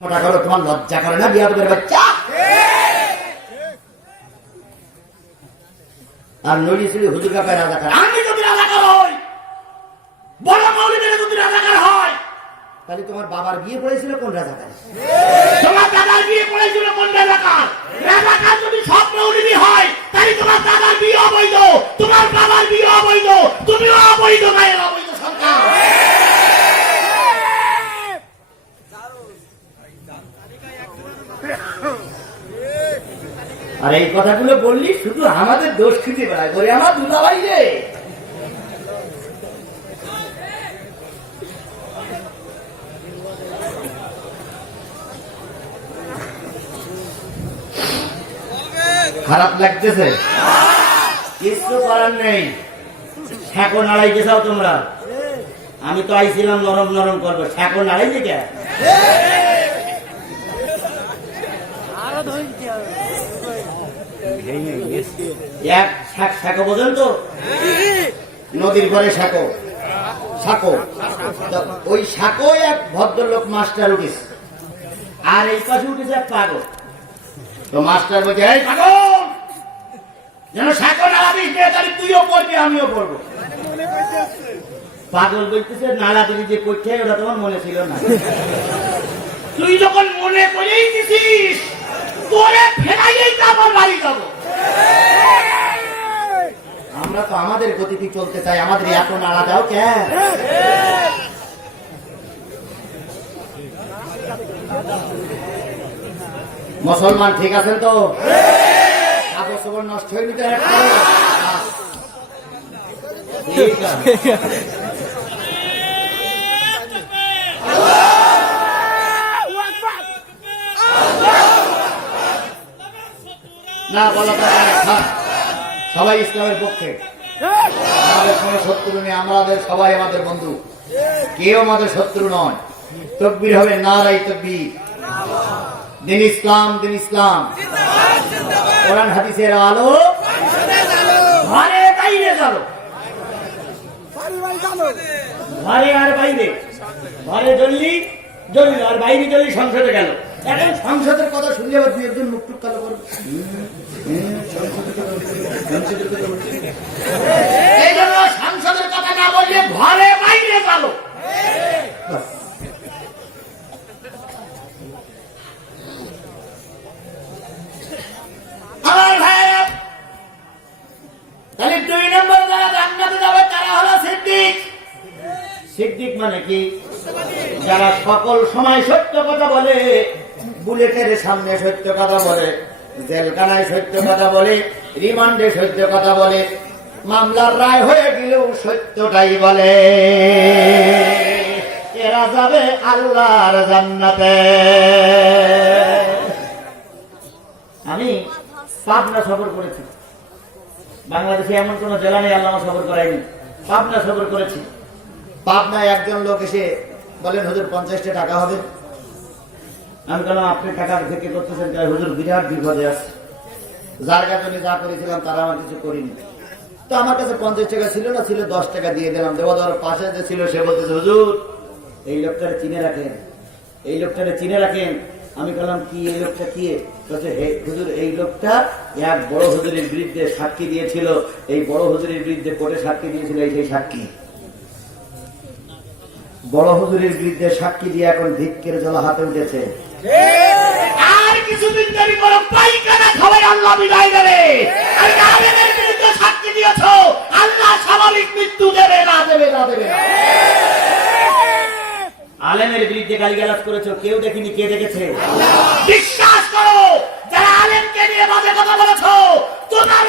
ওটা করো তোমার লজ্জা করে না বিয়া করে বাচ্চা? আর নড়ি হুজুর রাজাকার। আমি যদি রাজাকার হই বড় মৌলিদের যদি রাজাকার হয় তাহলে তোমার বাবার বিয়ে পড়েছিল কোন রাজাকার? তোমার দাদার বিয়ে পড়েছিল কোন রাজাকার? রাজাকার যদি সব মৌলিদি হয় তাহলে তোমার দাদার বিয়ে অবৈধ তোমার বাবার বিয়ে অবৈধ তুমিও অবৈধ গায়ের অবৈধ। আর এই কথাগুলো বললি শুধু আমাদের দোষ খুঁজে বেড়ায়। করে আমার দুলাভাই রে। খারাপ লাগতেছে। কিছু করার নেই। ঠেকো নাড়াইতে চাও তোমরা। আমি তো আইছিলাম নরম নরম করব। ঠেকো নাড়াইতে কে এক শাক বোঝেন তো? নদীর পরে শাকো শাকো ওই শাকো এক ভদ্রলোক মাস্টার উঠেছে। আর এই পাশে উঠেছে এক পাগল। তো মাস্টার বলছে এই পাগল! যেন শাকো নে, তাহলে তুইও পড়বি আমিও পড়ব। পাগল বলতেছে নালা দিদি যে করছে ওটা তোমার মনে ছিল না। তুই যখন মনে করেই দিছিস তোরে ফেরাইয়েই তারপর বাড়ি যাব। আমরা তো আমাদের গতিতে চলতে চাই, আমাদের এত নাড়া দাও কেন মুসলমান ঠিক আছেন তো? খবর নষ্ট হয়ে নিতে না, বলো না থাক। সবাই ইসলামের পক্ষে। আমাদের কোনো শত্রু নেই, আমাদের সবাই আমাদের বন্ধু। কেউ আমাদের শত্রু নয়। তকবির হবে নারাই তকবির। দিন ইসলাম দিন ইসলাম। কোরআন হাদিসের আলো ঘরে বাইরে যাব ঘরে আর বাইরে। ঘরে জ্বললি জ্বললি, আর বাইরে জ্বললি সংসদে গেল। এখন সংসদের কথা শুনলে আবার দুই একজন মুখ টুক কালো করবে। সংসদের কথা না বললে ঘরে বাইরে দুই নম্বর যারা জান্নাতে যাবে, তারা হলো সিদ্দিক। সিদ্দিক মানে কি? যারা সকল সময় সত্য কথা বলে বুলেটের সামনে সত্য কথা বলে, জেলখানায় সত্য কথা বলে, রিমান্ডে সত্য কথা বলে, মামলার রায় হয়ে গেলেও সত্যটাই বলে। এরা যাবে আল্লাহর জান্নাতে। আমি পাবনা সফর করেছি। বাংলাদেশে এমন কোন জেলা নেই, আল্লাহ সফর করায়নি। পাবনা সফর করেছি। পাবনায় একজন লোক এসে বলেন, হুজুর, পঞ্চাশটা টাকা হবে। আমি বললাম আপনি টাকা থেকে করতেছেন হুজুর বিরাট বিপদে আছে। যার আমি যা করেছিলাম তারা আমার কিছু করিনি। তো আমার কাছে পঞ্চাশ টাকা ছিল না ছিল দশ টাকা দিয়ে দিলাম। দেওয়া পাশে যে ছিল সে বলতেছে হুজুর এই লোকটারে চিনে রাখেন। এই লোকটারে চিনে রাখেন। আমি বললাম কি এই লোকটা কি? বলছে, হে হুজুর এই লোকটা এক বড় হুজুরের বিরুদ্ধে সাক্ষী দিয়েছিল। এই বড় হুজুরের বিরুদ্ধে কোর্টে সাক্ষী দিয়েছিল এই সেই সাক্ষী। বড় হুজুরের বিরুদ্ধে সাক্ষী দিয়ে এখন ধিক্কের জল হাতে উঠেছে। আর কিছুদিন দেরি করো পাইখানা খাওয়াই আল্লাহ বিদায় দেবে। আর আলেমের বিরুদ্ধে সাক্ষী দিয়েছ আল্লাহ স্বাভাবিক মৃত্যু দেবে না দেবে না দেবে আলেমের বিরুদ্ধে গালিগালাজ করেছ কেউ দেখিনি কে দেখেছে? বিশ্বাস করো যারা আলেমকে নিয়ে বাজে কথা বলেছ তোমার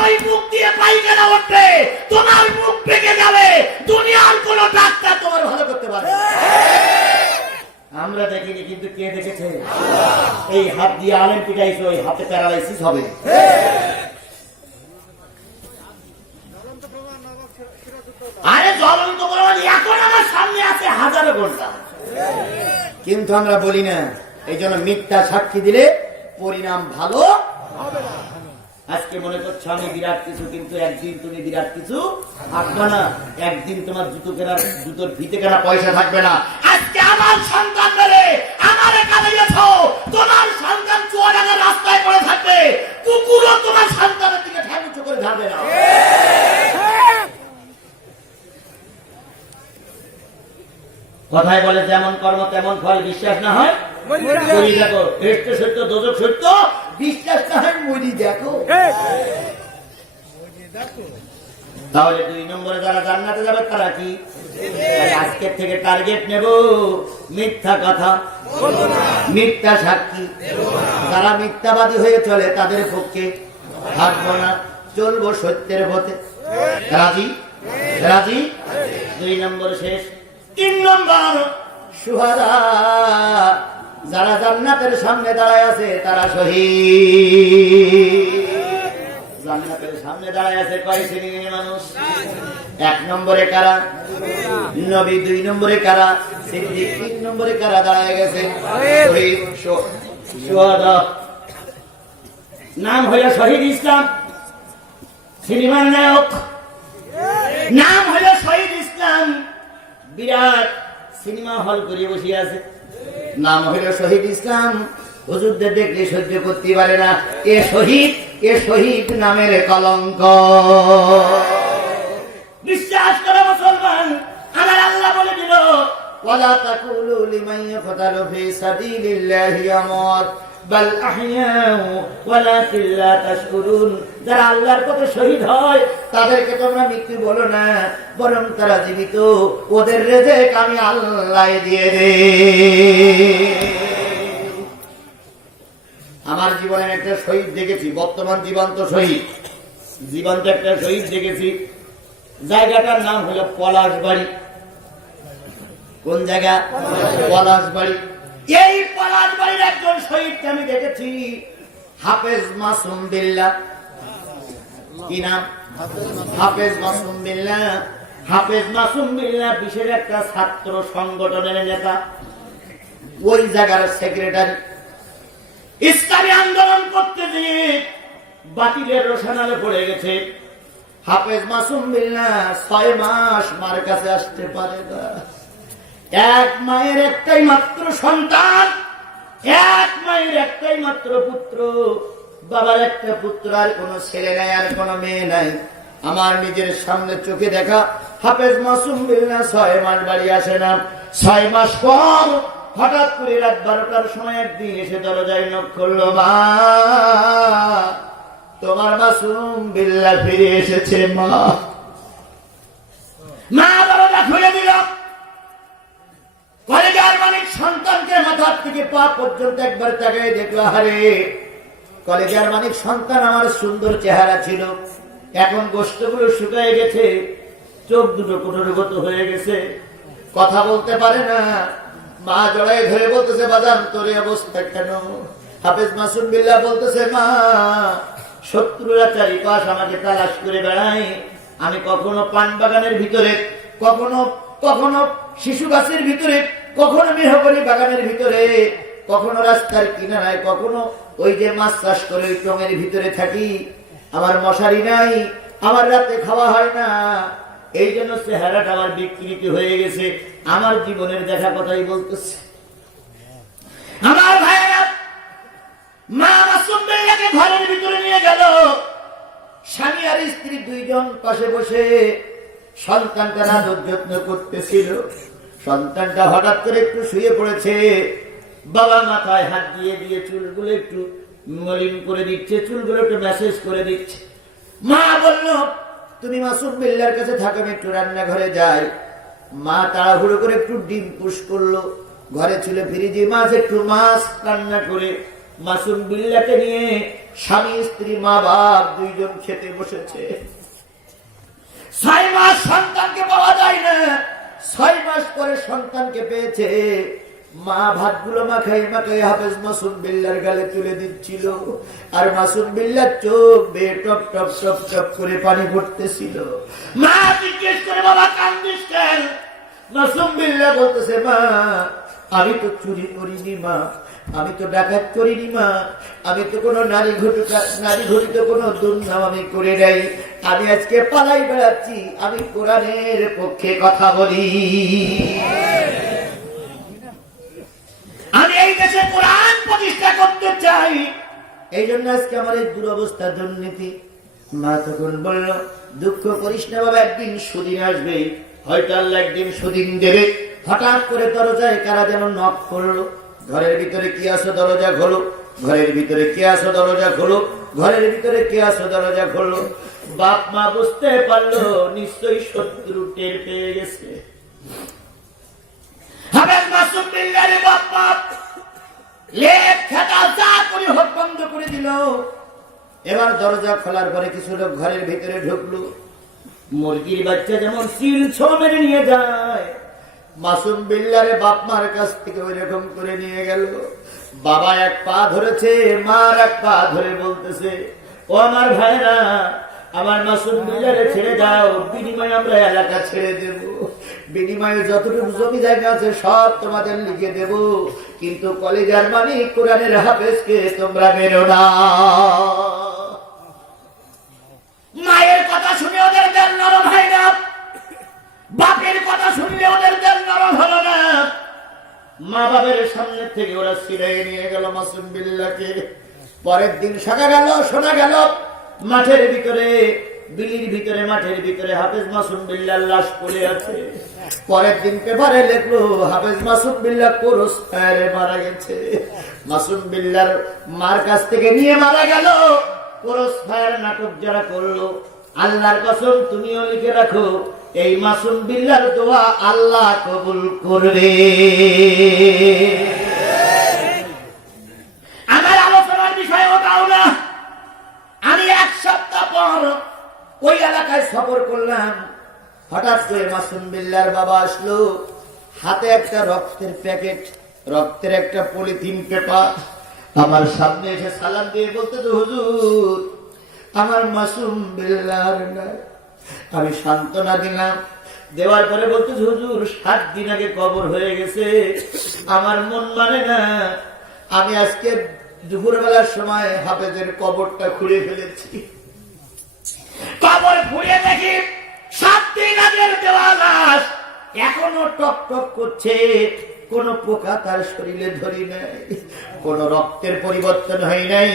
আলেম ওই হাতে প্যারালাইসিস হবে। আরে জ্বলন্ত প্রমাণ এখন আমার সামনে আছে হাজারো ঘণ্টা। কিন্তু আমরা বলি না, এই জন্য মিথ্যা সাক্ষী দিলে পরিণাম ভালো আজকে মনে করছ আমি বিরাট কিছু কিন্তু একদিন তুমি বিরাট কিছু থাকবে না। একদিন তোমার জুতো কেনার জুতোর ফিতে কেনা পয়সা থাকবে না। আজকে আমার সন্তান মেরে আমার কাজে গেছো তোমার সন্তান চুয়াডাঙ্গার রাস্তায় পড়ে থাকবে। কুকুরও তোমার সন্তানের দিকে উঁচু করে ধারবে না। কথায় বলে যেমন কর্ম তেমন ফল বিশ্বাস না হয়? দেখো সত্য দোজক সত্য বিশ্বাস না হয় মরি দেখো। তাহলে দুই নম্বরে যারা জান্নাতে যাবে তারা কি? আজকের থেকে টার্গেট নেব মিথ্যা কথা। মিথ্যা সাক্ষী। যারা মিথ্যাবাদী হয়ে চলে তাদের পক্ষে থাকব না চলবো সত্যের পথে। রাজি? রাজি। দুই নম্বর শেষ। তিন নম্বর সুহাদা। যারা জান্নাতের সামনে দাঁড়ায় আছে, তারা শহীদ। সামনে দাঁড়ায় আছে কয় শ্রেণির মানুষ? এক নম্বরে কারা? নবী দুই নম্বরে কারা? সিদ্দিক তিন নম্বরে কারা দাঁড়ায় গেছে? নাম হইল শহীদ ইসলাম। সিনেমার নায়ক। নাম হইল শহীদ ইসলাম। বিরাট সিনেমা হল করে বসে আছে। নাম হইল শহীদ ইসলাম, হুজুরদের দেখলে সহ্য করতে পারে না। এ শহীদ? এ শহীদ নামের কলঙ্ক। বিশ্বাস করো মুসলমান, আমার আল্লাহ বলে দিল ولا تقولوا لمن يقتل في ফি الله আমওয়াত বাল যারা আল্লাহর পথে শহীদ হয়, তাদেরকে তোমরা মৃত্যু বলো না, বরং তারা জীবিত। ওদের রেজেক আমি আল্লাহ দিয়ে দে আমার জীবনের একটা শহীদ দেখেছি, বর্তমান জীবন্ত শহীদ। জীবন্ত একটা শহীদ দেখেছি। জায়গাটার নাম হলো পলাশ বাড়ি কোন জায়গা? পলাশ বাড়ি এই পলাশ বাড়ির একজন শহীদকে আমি দেখেছি। হাফেজ মাসুম বিল্লাহ কি নাম? হাফেজ মাসুম বিল্লাহ হাফেজ মাসুম বিল্লাহ বিশেষ একটা ছাত্র সংগঠনের নেতা। ওই জায়গার সেক্রেটারি। ইসলামী আন্দোলন করতে গিয়ে বাতিলের রোশনালে পড়ে গেছে। হাফেজ মাসুম বিল্লাহ ছয় মাস মার কাছে আসতে পারে না। এক মায়ের একটাই মাত্র সন্তান, এক মায়ের একটাই মাত্র পুত্র। বাবার একটা পুত্র আর কোন ছেলে নাই, আর কোন মেয়ে নাই। আমার নিজের সামনে চোখে দেখা, হাফেজ মাসুম বিল্লাহ ছয় মাস বাড়ি আসে না। ছয় মাস পর হঠাৎ করে রাত বারোটার সময় একদিন এসে দরজায় নখ করল, মা, তোমার মাসুম বিল্লা ফিরে এসেছে, মা। মা দরজা খুলে দিল। মালিক সন্তানকে মাথার থেকে পা পর্যন্ত একবার তাকায় দেখল হারে কলেজার মালিক সন্তান আমার সুন্দর চেহারা ছিল। এখন গোষ্ঠগুলো শুকায় গেছে, চোখ দুটো পুনর্গত হয়ে গেছে। কথা বলতে পারে না। মা জড়াই ধরে বলতেছে বাজান তোর অবস্থা কেন? হাফেজ মাসুম বিল্লা বলতেছে, মা, শত্রুরা চারিপাশ আমাকে তালাশ করে বেড়ায়। আমি কখনো পান বাগানের ভিতরে, কখনো কখনো শিশু গাছের ভিতরে কখনো মেহগনি বাগানের ভিতরে, কখনো রাস্তার কিনারায়, কখনো ওই যে মাছ চাষ করে ওই টঙের ভিতরে থাকি। আমার মশারি নাই, আমার রাতে খাওয়া হয় না। এই জন্য চেহারাটা আমার বিকৃতি হয়ে গেছে। আমার জীবনের দেখা কথাই বলতেছে। আমার ভাইয়েরা, মা মাসুম ঘরের ভিতরে নিয়ে গেল। স্বামী আর স্ত্রী দুইজন পাশে বসে সন্তানটা আদর যত্ন করতেছিল। সন্তানটা হঠাৎ করে একটু শুয়ে পড়েছে। বাবা মাথায় হাত দিয়ে দিয়ে চুলগুলো একটু মলিন করে দিচ্ছে, চুলগুলো একটু মেসেজ করে দিচ্ছে। মা বলল, তুমি মাসুম বিল্লার কাছে থাকো আমি একটু রান্নাঘরে যাই। মা তাড়াহুড়ো করে একটু ডিম পুশ করল। ঘরে ছিল ফ্রিজে মাছ, একটু মাছ রান্না করে। মাসুম বিল্লাকে নিয়ে স্বামী, স্ত্রী, মা, বাপ দুইজন খেতে বসেছে। ছয় মাস সন্তানকে পাওয়া মাস পরে সন্তানকে পেয়েছে। মা ভাতগুলো মাখাই মাখাই হাফেজ মাসুম বিল্লার গালে তুলে দিচ্ছিল। আর মাসুম বিল্লার চোখ বেয়ে টপ টপ টপ টপ করে পানি পড়তেছিল মা, জিজ্ঞেস করে, বাবা, কান্দিস কেন? মাসুম বিল্লা বলতেছে, মা, আমি তো চুরি করিনি, মা। আমি তো ডাকাত করিনি, মা। আমি তো কোনো নারী ঘটুকা নারী ঘটিত কোনো দুর্নাম আমি করে নাই। আমি আজকে পালাই বেড়াচ্ছি, আমি কোরআনের পক্ষে কথা বলি। আমি এই দেশে কোরআন প্রতিষ্ঠা করতে চাই। এই জন্য আজকে আমার এই দুরবস্থা দুর্নীতি। মা তখন বলল, দুঃখ করিস না বাবা, একদিন সুদিন আসবে। হয়তো আল্লাহ একদিন সুদিন দেবে। হঠাৎ করে দরজায় কারা যেন নক করল। ঘরের ভিতরে কি আসো দরজা খোলো। ঘরের ভিতরে কে আসো দরজা খোলো। ঘরের ভিতরে কে আসো দরজা খোলো। বাপ মা বুঝতে পারল, নিশ্চয়ই শত্রু টের পেয়ে গেছে। এবার দরজা খোলার পরে কিছু লোক ঘরের ভিতরে ঢুকলো। মুরগির বাচ্চা যেমন সিল ছ মেরে নিয়ে যায় মাসুম বিল্লারে বাপ মার কাছ থেকে ওই রকম করে নিয়ে গেল। বাবা এক পা ধরেছে, মার এক পা ধরে বলতেছে, ও আমার ভাইরা, আমার মাসুম বিল্লারে ছেড়ে দাও, বিনিময়ে আমরা এলাকা ছেড়ে দেব। বিনিময়ে যতটুকু জমি জায়গা আছে সব তোমাদের লিখে দেব। কিন্তু কলেজার মালিক কোরআনের হাফেজকে তোমরা বেরো না। মায়ের কথা শুনে ওদের নরম বাপের কথা শুনলে ওদের দেল নরম হলো না। মা বাবের সামনে থেকে ওরা সিরাই নিয়ে গেল মাসুম বিল্লাকে পরের দিন শোনা গেল শোনা গেল। মাঠের ভিতরে, বিলির ভিতরে, মাঠের ভিতরে হাফেজ মাসুম বিল্লার লাশ পড়ে আছে। পরের দিন পেপারে লেখলো, হাফেজ মাসুম বিল্লা কোরস মারা গেছে। মাসুম বিল্লার মার কাছ থেকে নিয়ে মারা গেল। কোরস ফায়ার নাটক যারা করল আল্লাহর কসম, তুমিও লিখে রাখো, এই মাসুম বিল্লার দোয়া আল্লাহ কবুল করবে। আমার আলোচনার বিষয় ওটাও না। আমি এক সপ্তাহ পর ওই এলাকায় সফর করলাম। হঠাৎ করে মাসুম বিল্লার বাবা আসলো। হাতে একটা রক্তের প্যাকেট, রক্তের একটা পলিথিন পেপার। আমার সামনে এসে সালাম দিয়ে বলতে হুজুর আমার মাসুম বিল্লার আমি সান্ত্বনা দিলাম। দেওয়ার পরে বলতে, হুজুর, সাত দিন আগে কবর হয়ে গেছে। আমার মন মানে না, আমি আজকে দুপুরবেলার সময় হাফেজের কবরটা খুঁড়ে ফেলেছি। কবর খুঁড়ে দেখি সাত দিন আগের দেওয়া এখনও টক টক করছে। কোন পোকা তার শরীরে ধরি নাই, কোন রক্তের পরিবর্তন হয় নাই।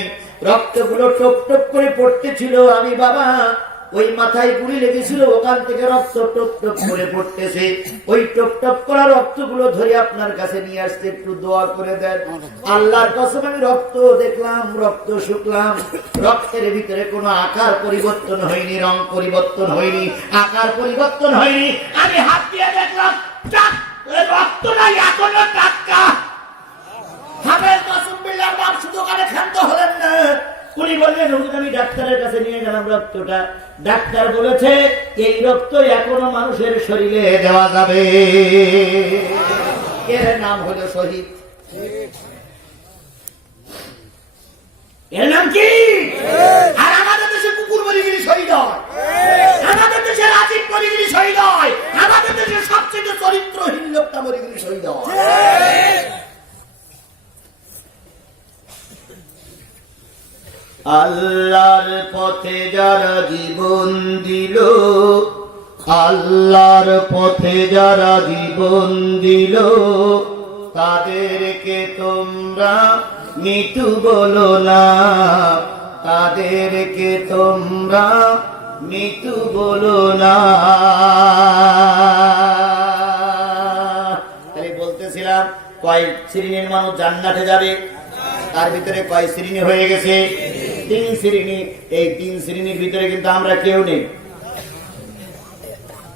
রক্তগুলো টপ টপ করে পড়তেছিল। আমি, বাবা, ওই মাথায় গুলি লেগেছিল, ওখান থেকে রক্ত টপ টপ করে পড়তেছে। ওই টপ টপ করা রক্তগুলো ধরে আপনার কাছে নিয়ে আসতে একটু দোয়া করে দেন। আল্লাহর কসম, আমি রক্ত দেখলাম, রক্ত শুকলাম। রক্তের ভিতরে কোনো আকার পরিবর্তন হয়নি, রং পরিবর্তন হয়নি, আকার পরিবর্তন হয়নি। আমি হাত দিয়ে দেখলাম টাক, এই রক্ত এখনও টাটকা। হাবের মাসুম বিল্লার বাপ শুধু ওখানে ক্ষান্ত হলেন না। উনি বললেন হুজুর আমি ডাক্তারের কাছে নিয়ে গেলাম রক্তটা। ডাক্তার বলেছে এই রক্ত এখনও মানুষের শরীরে দেওয়া যাবে। এর নাম হলো শহীদ। এর নাম কি? শহীদ হয়। আমাদের রাজীব শহীদ হয়। আমাদের সবচেয়ে চরিত্রহীন লোকটা বলিগিরি শহীদ হয়। আল্লাহর পথে যারা জীবন দিল, আল্লাহর পথে যারা জীবন দিল, তাদেরকে তোমরা মৃত্যু বলো না। তাদেরকে তোমরা মৃত্যু বলো না। তাই বলতেছিলাম, কয় শ্রেণির মানুষ জান্নাতে যাবে? তার ভিতরে কয় শ্রেণি হয়ে গেছে? তিন শ্রেণি। এই তিন শ্রেণির ভিতরে কিন্তু আমরা কেউ নেই।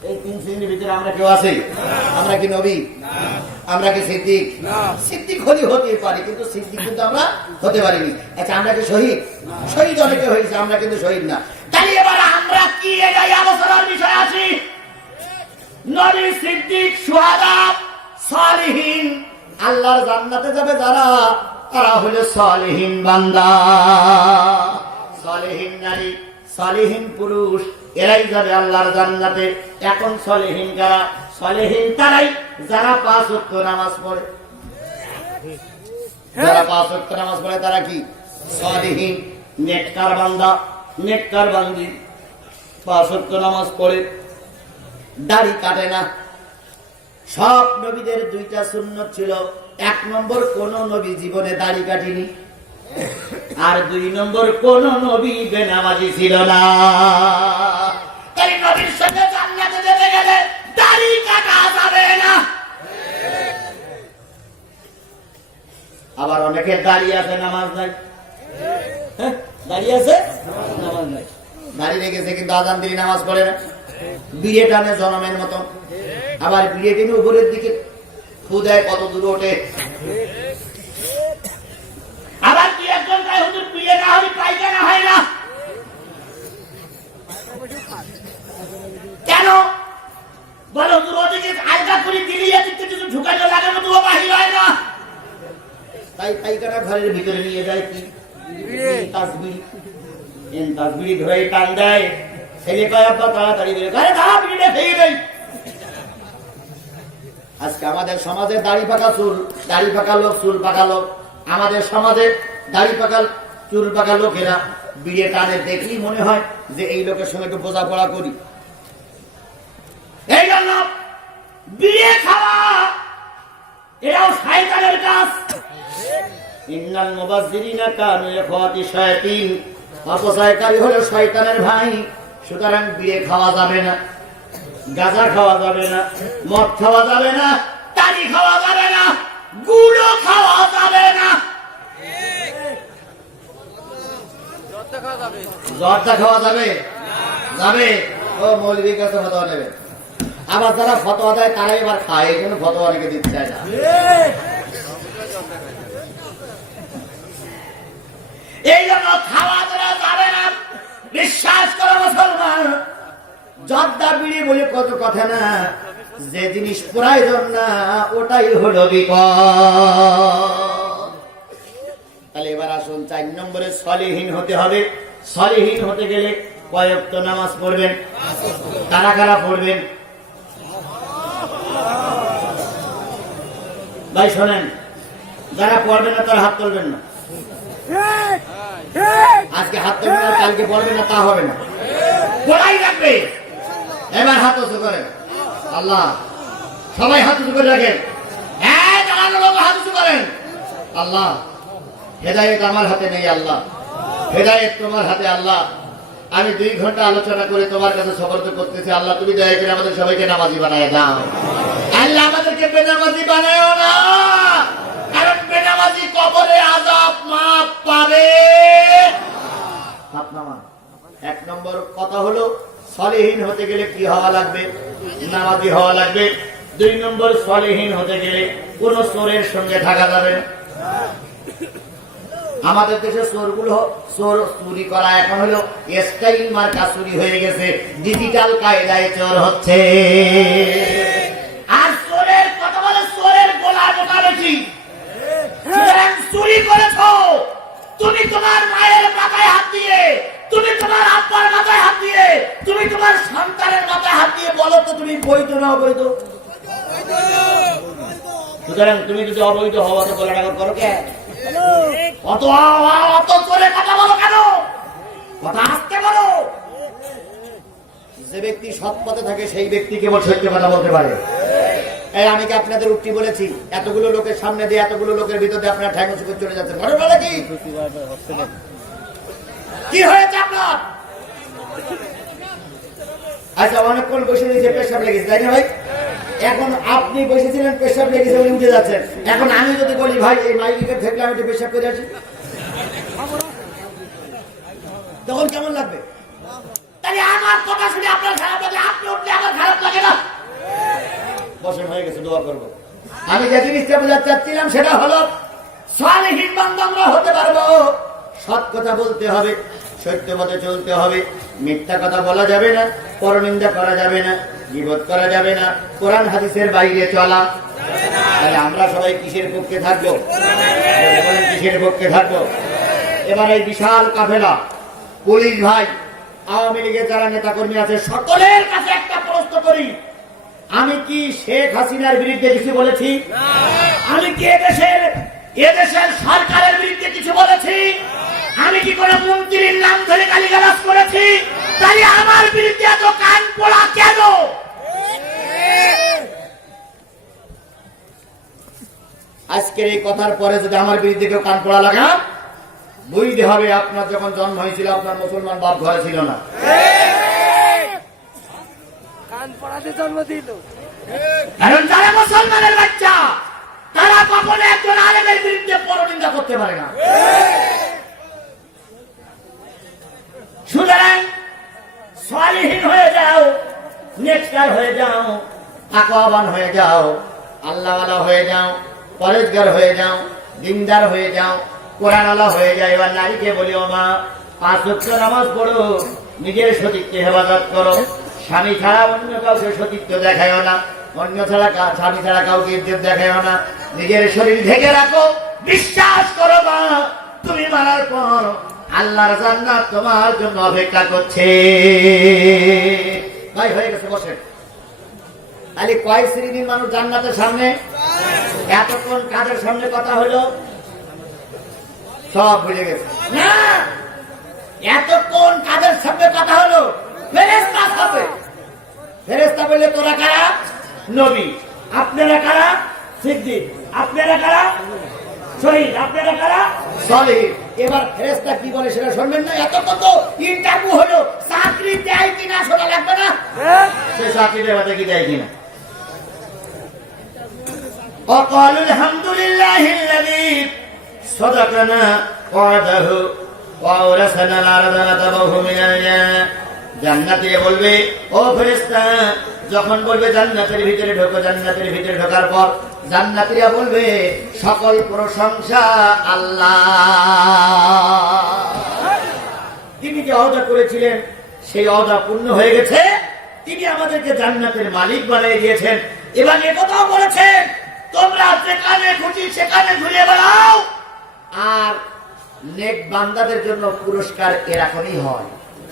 এই তিন শ্রেণির ভিতরে আমরা কেউ আছি? আমরা কি নবী? আমরা কি সিদ্দিক? সিদ্দিক হলি হতে পারি, কিন্তু সিদ্দিক কিন্তু আমরা হতে পারিনি। আচ্ছা আমরা কি শহীদ? শহীদ অনেকে হয়েছে, আমরা কিন্তু শহীদ না। তাহলে এবার আমরা কি এই আলোচনার বিষয় আছি নবী সিদ্দিক, সুহাদা, সালিহীন। আল্লাহর জান্নাতে যাবে যারা? তারা হলো সালেহীন বান্দা। সালেহীন নারী। সালেহীন পুরুষ, এরাই যাবে আল্লাহর জান্নাতে। এখন সালেহীন যারা, সালেহীন তারাই যারা পাঁচ ওয়াক্ত নামাজ পড়ে। যারা পাঁচ ওয়াক্ত নামাজ পড়ে, তারা কি? সালিহীন, নেককার বান্দা, নেককার বান্দি। পাঁচ ওয়াক্ত নামাজ পড়ে, দাড়ি কাটে না। সব নবীদের দুইটা শূন্য ছিল। এক নম্বর, কোন নবী জীবনে দাড়ি কাটিনি। আর দুই নম্বর কোন নবী বেনামাজি ছিল না। আবার অনেকের দাড়ি আছে নামাজ নাই। হ্যাঁ, দাড়ি আছে? নামাজ নাই। দাড়ি রেখেছে কিন্তু আজান দিলি নামাজ পড়ে না। বিয়ে টানে জনমের মতন। আবার বিয়ে টেনে উপরের দিকে। খুদায় কত দূর ওঠে আবার কি একজন গায়ে হুজুর বিয়ে না হলে পায়খানা হয় না কেন বলো হুজুর ওদিকে আলগা করে দিলি এদিকে কিছু ঢুকাইতে লাগে না তুও বাহির হয় না। তাই পাইখানা ঘরের ভিতরে নিয়ে যায় কি? তাসবিড়ি এন তাসবিড়ি ধরে টান দেয়। ছেলে কয় আব্বা তাড়াতাড়ি বেরো আরে দাঁড়া বিড়িটা ভেঙে দেয় আজকে আমাদের সমাজে দাড়ি পাকা চুল দাড়ি পাকা লোক চুল পাকা লোক। আমাদের সমাজে দাড়ি পাকা চুল পাকা লোকেরা বিয়ে টানে। দেখলেই মনে হয় যে এই লোকের সঙ্গে একটু বোঝাপড়া করি। এই জন্য বিয়ে খাওয়া, এটাও শয়তানের কাজ। ইন্নাল মুবাজ্জিরিনা কানু ইখওয়াতি শায়াতিন। অপচয়কারী হলো শয়তানের ভাই, সুতরাং বিয়ে খাওয়া যাবে না, গাঁজা খাওয়া যাবে না, মদ খাওয়া যাবে না টালি খাওয়া যাবে না, গুড়ো খাওয়া যাবে না। জর্দা খাওয়া যাবে? যাবে? ও মৌলবীর কাছে ফতোয়া নেবে। আবার যারা ফতোয়া দেয়, তারাই এবার খায়, এই জন্য ফতোয়া অনেকে দিতে চায় না। এই জন্য খাওয়া দাওয়া যাবে না। বিশ্বাস করো মুসলমান, জর্দা বিড়ি বলে কত কথা না? যে জিনিস প্রয়োজন না, ওটাই হলো বিপদ। তাহলে এবার আসুন, চার নম্বরে সলিহীন হতে হবে। সলিহীন হতে গেলে কয়েকত নামাজ পড়বেন। কারা কারা পড়বেন? ভাই, শোনেন, যারা পড়বেন না তারা হাত তুলবেন না। আজকে হাত তুলবেন না, কালকে পড়বেন না, তা হবে না। পড়াই রাখবে এবার হাত উঁচু করেন। আল্লাহ, সবাই হাত উঁচু করে রাখেন। হ্যাঁ হাত উঁচু করেন। আল্লাহ, হেদায়েত আমার হাতে নেই, আল্লাহ। হেদায়েত তোমার হাতে, আল্লাহ। আমি দুই ঘণ্টা আলোচনা করে তোমার কাছে সফর্দ করতেছি আল্লাহ, তুমি দয়া করে আমাদের সবাইকে নামাজি বানায় দাও আল্লাহ, আমাদেরকে বেনামাজি বানায়ও না, কারণ বেনামাজি কবরে আজাব মাপ পাবে নামান। এক নম্বর কথা হলো, সলেহীন হতে গেলে কি হওয়া লাগবে নামাজি হওয়া লাগবে দুই নম্বর, সলেহীন হতে গেলে কোন চোরের সঙ্গে থাকা যাবে না। আমাদের দেশে চোরগুলো চোর চুরি করা এখন হলো স্টাইল মার্কা চুরি হয়ে গেছে। ডিজিটাল কায়দায় চোর হচ্ছে। আর চোরের কথা বলে চোরের গোলা বোকা বেশি। চুরি করেছ। তুমি তোমার মায়ের মাথায় হাত দিয়ে, তুমি তোমার আব্বার মাথায় হাত দিয়ে, তুমি তোমার সন্তানের মাথায় হাত দিয়ে বলো তো তুমি বৈধ না অবৈধ? সুতরাং তুমি যদি অবৈধ হওয়া তো টাকা করো কে? যে ব্যক্তি সৎ পথে থাকে, সেই ব্যক্তি কেবল সত্য কথা বলতে পারে। আমি কি আপনাদের উঠতি বলেছি? এতগুলো লোকের সামনে দিয়ে, এতগুলো লোকের ভিতরে আপনার ঠ্যাং করে চলে যাচ্ছেন। ঘরে বলে কি? কি হয়েছে আপনার? আচ্ছা অনেকক্ষণ বসে নিয়েছে পেশাব লেগেছে, তাই না ভাই? এখন আপনি বসেছিলেন পেশাব লেগেছে উনি উঠে যাচ্ছেন। এখন আমি যদি বলি, ভাই, এই মাইকে থেকে আমি একটু পেশাব করে আসি। তখন কেমন লাগবে? তাহলে আমার কথা শুনে আপনার খারাপ লাগে, আপনি উঠলে আমার খারাপ লাগে না। বসেন, হয়ে গেছে, দোয়া করব। আমি যে জিনিসটা বোঝাতে চাচ্ছিলাম, সেটা হলো, সালেহীন বান্দা আমরা হতে পারব। সৎ কথা বলতে হবে, সত্য পথে চলতে হবে। মিথ্যা কথা বলা যাবে না, পরনিন্দা করা যাবে না। বিপদ করা যাবে না। কোরআন হাদিসের বাইরে চলা। তাহলে আমরা সবাই কিসের পক্ষে থাকব? কিসের পক্ষে থাকব? এবার এই বিশাল কাফেলা, পুলিশ ভাই, আওয়ামী লীগের যারা নেতাকর্মী আছে, সকলের কাছে একটা প্রশ্ন করি। আমি কি শেখ হাসিনার বিরুদ্ধে কিছু বলেছি? আমি কি দেশের এদেশের সরকারের বিরুদ্ধে কিছু বলেছি? আমি কি কোনো মন্ত্রীর নাম ধরে গালিগালাজ করেছি? তাই আমার বিরুদ্ধে এত কান পড়া কেন? আজকের এই কথার পরে যদি আমার বিরুদ্ধে কেউ কান পড়া লাগা বুঝতে হবে আপনার যখন জন্ম হয়েছিল আপনার মুসলমান বাপ ঘরে ছিল না। কারণ যারা মুসলমানের বাচ্চা তারা কখনো একজন আলেমের বিরুদ্ধে পরনিন্দা করতে পারে না সুতরাং সলিহীন হয়ে যাও নেককার হয়ে যাও, তাকওয়াবান হয়ে যাও, আল্লাহওয়ালা হয়ে যাও, পরেজগার হয়ে যাও, দিনদার হয়ে যাও, কোরআনওয়ালা হয়ে যাও, এবার নারীকে বলিও মা, পাঁচ ওয়াক্ত নামাজ পড়ো, নিজের সতীত্ব হেফাজত করো। স্বামী ছাড়া অন্য কাউকে সতীত্ব দেখায়ও না, অন্য ছাড়া স্বামী ছাড়া কাউকে ইজ্জত দেখায়ও না। নিজের শরীর ঢেকে রাখো, বিশ্বাস করো মা, তুমি মারার পর আল্লাহর জান্নাত তোমার জন্য অপেক্ষা করছে। ভাই, হয়ে গেছে বসে তাহলে কয় শ্রেণির মানুষ জান্নাতের সামনে? এতক্ষণ কাদের সামনে কথা হলো? সব ভুলে গেছে। না! এতক্ষণ কাদের সামনে কথা হলো? ফেরেস্তা সাথে। ফেরেস্তা বললে, তোরা কারা? নবী। আপনারা কারা? সিদ্দিক। আপনারা কারা? শহীদ। আপনারা কারা? সলিড এবার ফেরেস্তা কি বলে সেটা শুনবেন না এতক্ষণ তো ইন্টারভিউ হলো চাকরি দেয় কিনা শোনা লাগবে না সে চাকরি দেওয়াতে কি দেয় কিনা وقالوا الحمد لله الذي صدقنا وعده وأورثنا الأرض نتبوه من الجنة জান্নাতে বলবে, ও ফেরেশতা, যখন বলবে জান্নাতের ভিতরে ঢোকো, জান্নাতের ভিতরে ঢোকার পর জান্নাতীরা বলবে, সকল প্রশংসা আল্লাহ। তিনি যে অদা করেছিলেন, সেই অদা পূর্ণ হয়ে গেছে। তিনি আমাদেরকে জান্নাতের মালিক বানিয়ে দিয়েছেন। এবং একথাও বলেছেন, তোমরা যেখানে খুশি সেখানে ঘুরে বেড়াও। আর নেক বান্দাদের জন্য পুরস্কার এরকমই হয়।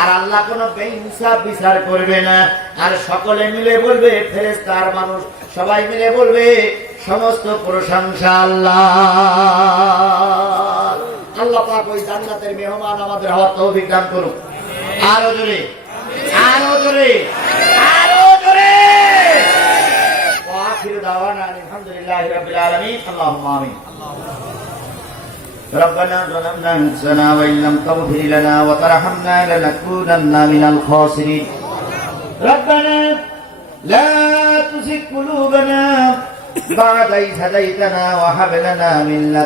আর আল্লাহ কোনো বেহিংসা বিচার করবে না। আর সকলে মিলে বলবে ফেরেস্তার মানুষ, সবাই মিলে বলবে, সমস্ত প্রশংসা আল্লাহ। আল্লাহ পাক ওই জান্নাতের মেহমান আমাদের হওয়ার তো অভিজ্ঞান করুক। আরও জোরে আরও জোরে আরও জোরে। ওয়া আখিরু দাওয়ানা আলহামদুলিল্লাহি রাব্বিল আলামিন। আল্লাহুম্মা আমিন। ربنا ظلمنا أنفسنا وإن لم تغفر لنا وترحمنا لنكونن من الخاسرين ربنا لا تزغ قلوبنا بعد إذ هديتنا وهب لنا من لدنك